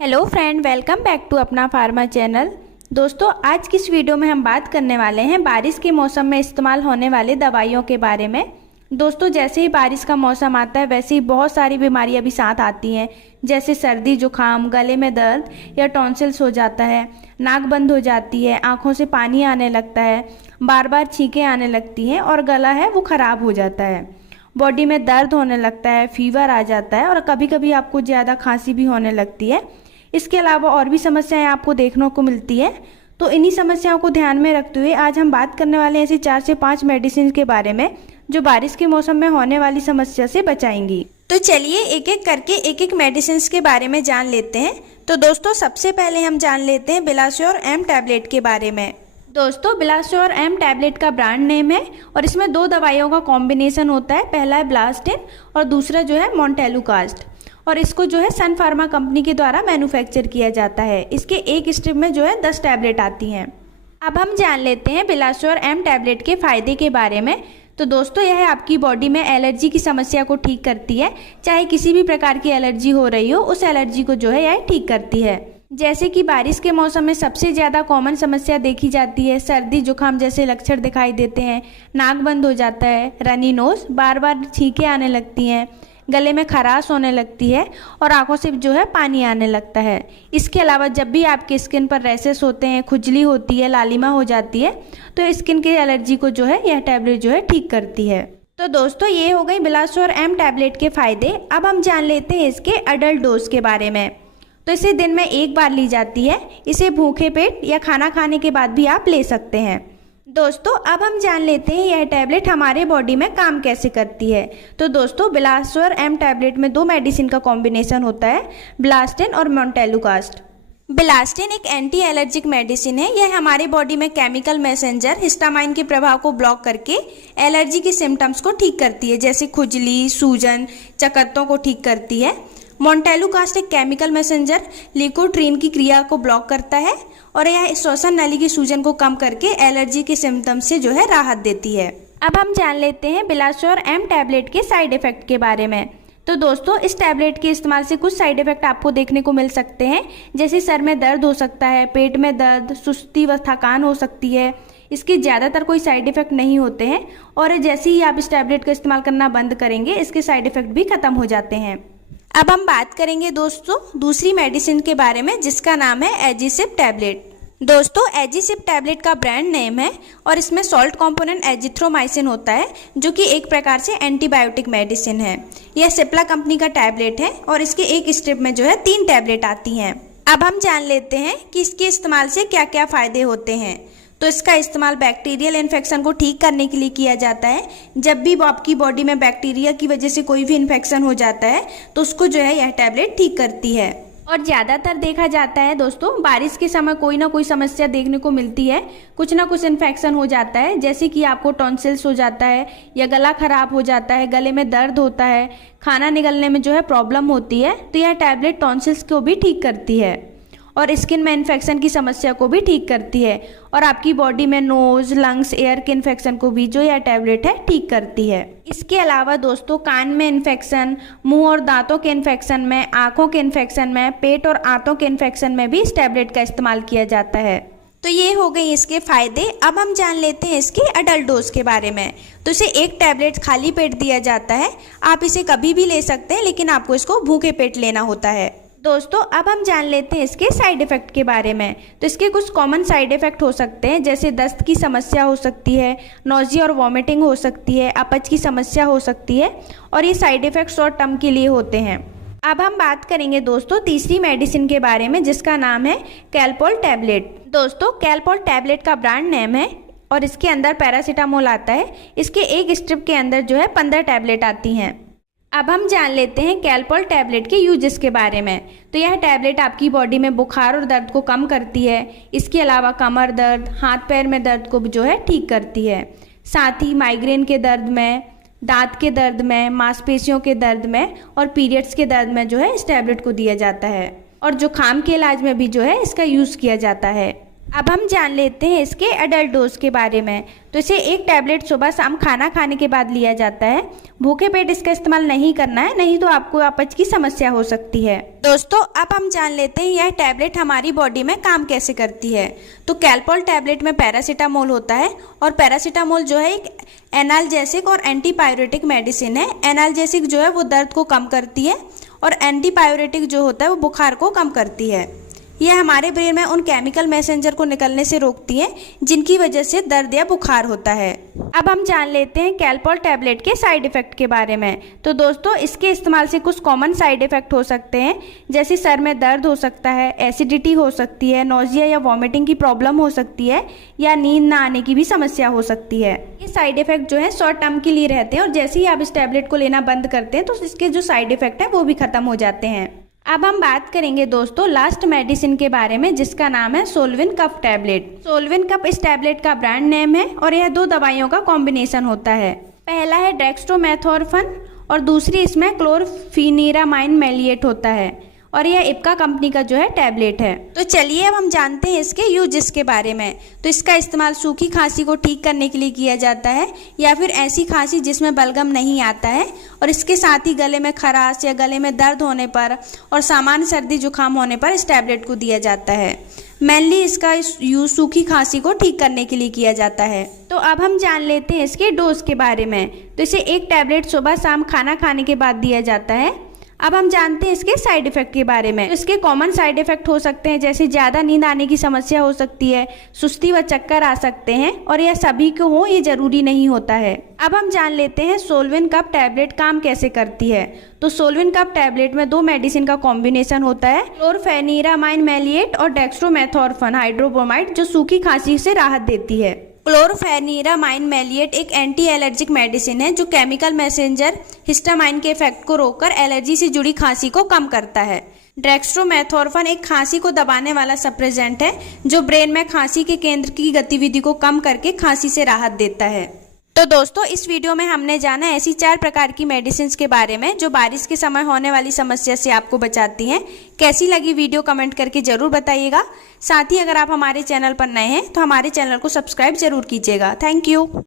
Hello friend, welcome back to अपना pharma channel. दोस्तों, आज की इस वीडियो में हम बात करने वाले हैं बारिश के मौसम में इस्तेमाल होने वाली दवाइयों के बारे में। दोस्तों, जैसे ही बारिश का मौसम आता है वैसे ही बहुत सारी बीमारियां भी साथ आती हैं, जैसे सर्दी जुकाम, गले में दर्द या टॉन्सिल्स हो जाता है, नाक बंद हो जाती है, आँखों से पानी आने लगता है, बार बार छींकें आने लगती हैं और गला है वो ख़राब हो जाता है, बॉडी में दर्द होने लगता है, फीवर आ जाता है और कभी कभी आपको ज़्यादा खांसी भी होने लगती है। इसके अलावा और भी समस्याएं आपको देखने को मिलती है। तो इन्हीं समस्याओं को ध्यान में रखते हुए आज हम बात करने वाले हैं ऐसी 4 से 5 मेडिसिन के बारे में जो बारिश के मौसम में होने वाली समस्या से बचाएंगी। तो चलिए एक एक करके एक एक मेडिसिन के बारे में जान लेते हैं। तो दोस्तों, सबसे पहले हम जान लेते हैं बिलाश्योर एम टैबलेट के बारे में। दोस्तों, बिलाश्योर एम टैबलेट का ब्रांड नेम है और इसमें 2 दवाइयों का कॉम्बिनेशन होता है। पहला है ब्लास्टिन और दूसरा जो है मोंटेलुकास्ट, और इसको जो है सन फार्मा कंपनी के द्वारा मैन्युफैक्चर किया जाता है। इसके एक स्ट्रिप में जो है 10 टैबलेट आती हैं। अब हम जान लेते हैं बिलाश्योर एम टैबलेट के फ़ायदे के बारे में। तो दोस्तों, यह आपकी बॉडी में एलर्जी की समस्या को ठीक करती है। चाहे किसी भी प्रकार की एलर्जी हो रही हो, उस एलर्जी को जो है यह ठीक करती है। जैसे कि बारिश के मौसम में सबसे ज़्यादा कॉमन समस्या देखी जाती है, सर्दी जुकाम जैसे लक्षण दिखाई देते हैं, नाक बंद हो जाता है, रनी नोज, बार बार छींकें आने लगती हैं, गले में खराश होने लगती है और आंखों से जो है पानी आने लगता है। इसके अलावा जब भी आपके स्किन पर रैशेस होते हैं, खुजली होती है, लालिमा हो जाती है, तो स्किन की एलर्जी को जो है यह टैबलेट जो है ठीक करती है। तो दोस्तों, ये हो गई बिलाश्योर एम टैबलेट के फ़ायदे। अब हम जान लेते हैं इसके अडल्ट डोज के बारे में। तो इसे दिन में 1 बार ली जाती है। इसे भूखे पेट या खाना खाने के बाद भी आप ले सकते हैं। दोस्तों, अब हम जान लेते हैं यह टैबलेट हमारे बॉडी में काम कैसे करती है। तो दोस्तों, बिलाश्योर एम टैबलेट में 2 मेडिसिन का कॉम्बिनेशन होता है, ब्लास्टिन और मोंटेलुकास्ट। ब्लास्टिन एक एंटी एलर्जिक मेडिसिन है। यह हमारे बॉडी में केमिकल मैसेंजर हिस्टामाइन के प्रभाव को ब्लॉक करके एलर्जी के सिम्टम्स को ठीक करती है, जैसे खुजली, सूजन, चकत्तों को ठीक करती है। मोंटेलुकास्ट एक केमिकल मैसेंजर लिकोट्रीन की क्रिया को ब्लॉक करता है और यह श्वसन नली की सूजन को कम करके एलर्जी के सिम्टम्स से जो है राहत देती है। अब हम जान लेते हैं बिलाश्योर एम टैबलेट के साइड इफेक्ट के बारे में। तो दोस्तों, इस टैबलेट के इस्तेमाल से कुछ साइड इफेक्ट आपको देखने को मिल सकते हैं, जैसे सर में दर्द हो सकता है, पेट में दर्द, सुस्ती व थकान हो सकती है। इसके ज़्यादातर कोई साइड इफेक्ट नहीं होते हैं और जैसे ही आप इस टैबलेट का इस्तेमाल करना बंद करेंगे, इसके साइड इफेक्ट भी खत्म हो जाते हैं। अब हम बात करेंगे दोस्तों दूसरी मेडिसिन के बारे में, जिसका नाम है एजिसिप टैबलेट। दोस्तों, एजिसिप टैबलेट का ब्रांड नेम है और इसमें सॉल्ट कंपोनेंट एजिथ्रोमाइसिन होता है, जो कि एक प्रकार से एंटीबायोटिक मेडिसिन है। यह सिप्ला कंपनी का टैबलेट है और इसके एक स्ट्रिप में जो है 3 टैबलेट आती हैं। अब हम जान लेते हैं कि इसके इस्तेमाल से क्या क्या फ़ायदे होते हैं। तो इसका इस्तेमाल बैक्टीरियल इन्फेक्शन को ठीक करने के लिए किया जाता है। जब भी आपकी बॉडी में बैक्टीरिया की वजह से कोई भी इन्फेक्शन हो जाता है तो उसको जो है यह टैबलेट ठीक करती है। और ज़्यादातर देखा जाता है दोस्तों, बारिश के समय कोई ना कोई समस्या देखने को मिलती है, कुछ ना कुछ इन्फेक्शन हो जाता है, जैसे कि आपको टॉन्सिल्स हो जाता है या गला खराब हो जाता है, गले में दर्द होता है, खाना निगलने में जो है प्रॉब्लम होती है। तो यह टैबलेट टॉन्सिल्स को भी ठीक करती है और स्किन में इन्फेक्शन की समस्या को भी ठीक करती है और आपकी बॉडी में नोज, लंग्स, एयर के इन्फेक्शन को भी जो यह टैबलेट है ठीक करती है। इसके अलावा दोस्तों, कान में इन्फेक्शन, मुंह और दांतों के इन्फेक्शन में, आंखों के इन्फेक्शन में, पेट और आंतों के इन्फेक्शन में भी इस टैबलेट का इस्तेमाल किया जाता है। तो ये हो गई इसके फ़ायदे। अब हम जान लेते हैं इसके अडल्ट डोज के बारे में। तो इसे 1 टैबलेट खाली पेट दिया जाता है। आप इसे कभी भी ले सकते हैं, लेकिन आपको इसको भूखे पेट लेना होता है। दोस्तों, अब हम जान लेते हैं इसके साइड इफ़ेक्ट के बारे में। तो इसके कुछ कॉमन साइड इफ़ेक्ट हो सकते हैं, जैसे दस्त की समस्या हो सकती है, नोज़िया और वॉमिटिंग हो सकती है, अपच की समस्या हो सकती है और ये साइड इफ़ेक्ट शॉर्ट टर्म के लिए होते हैं। अब हम बात करेंगे दोस्तों तीसरी मेडिसिन के बारे में, जिसका नाम है कैलपोल टैबलेट। दोस्तों, कैलपोल टैबलेट का ब्रांड नेम है और इसके अंदर पैरासीटामोल आता है। इसके एक स्ट्रिप के अंदर जो है 15 टैबलेट आती हैं। अब हम जान लेते हैं कैलपोल टैबलेट के यूजेस के बारे में। तो यह टैबलेट आपकी बॉडी में बुखार और दर्द को कम करती है। इसके अलावा कमर दर्द, हाथ पैर में दर्द को जो है ठीक करती है। साथ ही माइग्रेन के दर्द में, दांत के दर्द में, मांसपेशियों के दर्द में और पीरियड्स के दर्द में जो है इस टैबलेट को दिया जाता है और जुकाम के इलाज में भी जो है इसका यूज़ किया जाता है। अब हम जान लेते हैं इसके एडल्ट डोज के बारे में। तो इसे 1 टैबलेट सुबह शाम खाना खाने के बाद लिया जाता है। भूखे पेट इसका इस्तेमाल नहीं करना है, नहीं तो आपको अपच की समस्या हो सकती है। दोस्तों अब हम जान लेते हैं यह टैबलेट हमारी बॉडी में काम कैसे करती है। तो कैलपॉल टैबलेट में पैरासीटामोल होता है और पैरासीटामोल जो है एक एनाल्जेसिक और एंटीपायरेटिक मेडिसिन है। एनाल्जेसिक जो है वो दर्द को कम करती है और एंटीपायरेटिक जो होता है वो बुखार को कम करती है। यह हमारे ब्रेन में उन केमिकल मैसेंजर को निकलने से रोकती है जिनकी वजह से दर्द या बुखार होता है। अब हम जान लेते हैं कैलपॉल टैबलेट के साइड इफ़ेक्ट के बारे में। तो दोस्तों इसके इस्तेमाल से कुछ कॉमन साइड इफ़ेक्ट हो सकते हैं, जैसे सर में दर्द हो सकता है, एसिडिटी हो सकती है, नोजिया या वॉमिटिंग की प्रॉब्लम हो सकती है, या नींद ना आने की भी समस्या हो सकती है। ये साइड इफ़ेक्ट जो है शॉर्ट टर्म के लिए रहते हैं और जैसे ही आप इस टैबलेट को लेना बंद करते हैं तो इसके जो साइड इफ़ेक्ट है वो भी खत्म हो जाते हैं। अब हम बात करेंगे दोस्तों लास्ट मेडिसिन के बारे में, जिसका नाम है सोल्विन कफ टैबलेट। सोल्विन कफ इस टैबलेट का ब्रांड नेम है और यह 2 दवाइयों का कॉम्बिनेशन होता है। पहला है डेक्स्ट्रोमेथोर्फन और दूसरी इसमें क्लोरफेनिरामाइन मैलिएट होता है और यह इप्का कंपनी का जो है टैबलेट है। तो चलिए अब हम जानते हैं इसके यूजेस के बारे में। तो इसका इस्तेमाल सूखी खांसी को ठीक करने के लिए किया जाता है या फिर ऐसी खांसी जिसमें बलगम नहीं आता है, और इसके साथ ही गले में खराश या गले में दर्द होने पर और सामान्य सर्दी जुकाम होने पर इस टैबलेट को दिया जाता है। मेनली इसका यूज सूखी खांसी को ठीक करने के लिए किया जाता है। तो अब हम जान लेते हैं इसके डोज के बारे में। तो इसे 1 टैबलेट सुबह शाम खाना खाने के बाद दिया जाता है। अब हम जानते हैं इसके साइड इफ़ेक्ट के बारे में। तो इसके कॉमन साइड इफ़ेक्ट हो सकते हैं, जैसे ज़्यादा नींद आने की समस्या हो सकती है, सुस्ती व चक्कर आ सकते हैं, और यह सभी को हो ये ज़रूरी नहीं होता है। अब हम जान लेते हैं सोल्विन कफ टैबलेट काम कैसे करती है। तो सोल्विन कफ टैबलेट में 2 मेडिसिन का कॉम्बिनेशन होता है, क्लोरफेनिरामाइन मैलिएट और डेक्स्ट्रोमेथोर्फन हाइड्रोब्रोमाइड, जो सूखी खांसी से राहत देती है। क्लोरफेनिरामाइन मैलिएट एक एंटी एलर्जिक मेडिसिन है जो केमिकल मैसेंजर हिस्टामाइन के इफेक्ट को रोककर एलर्जी से जुड़ी खांसी को कम करता है। डेक्स्ट्रोमेथोर्फन एक खांसी को दबाने वाला सप्रेजेंट है जो ब्रेन में खांसी के केंद्र की गतिविधि को कम करके खांसी से राहत देता है। तो दोस्तों इस वीडियो में हमने जाना ऐसी 4 प्रकार की मेडिसिन के बारे में जो बारिश के समय होने वाली समस्या से आपको बचाती हैं। कैसी लगी वीडियो कमेंट करके जरूर बताइएगा। साथ ही अगर आप हमारे चैनल पर नए हैं तो हमारे चैनल को सब्सक्राइब जरूर कीजिएगा। Thank you.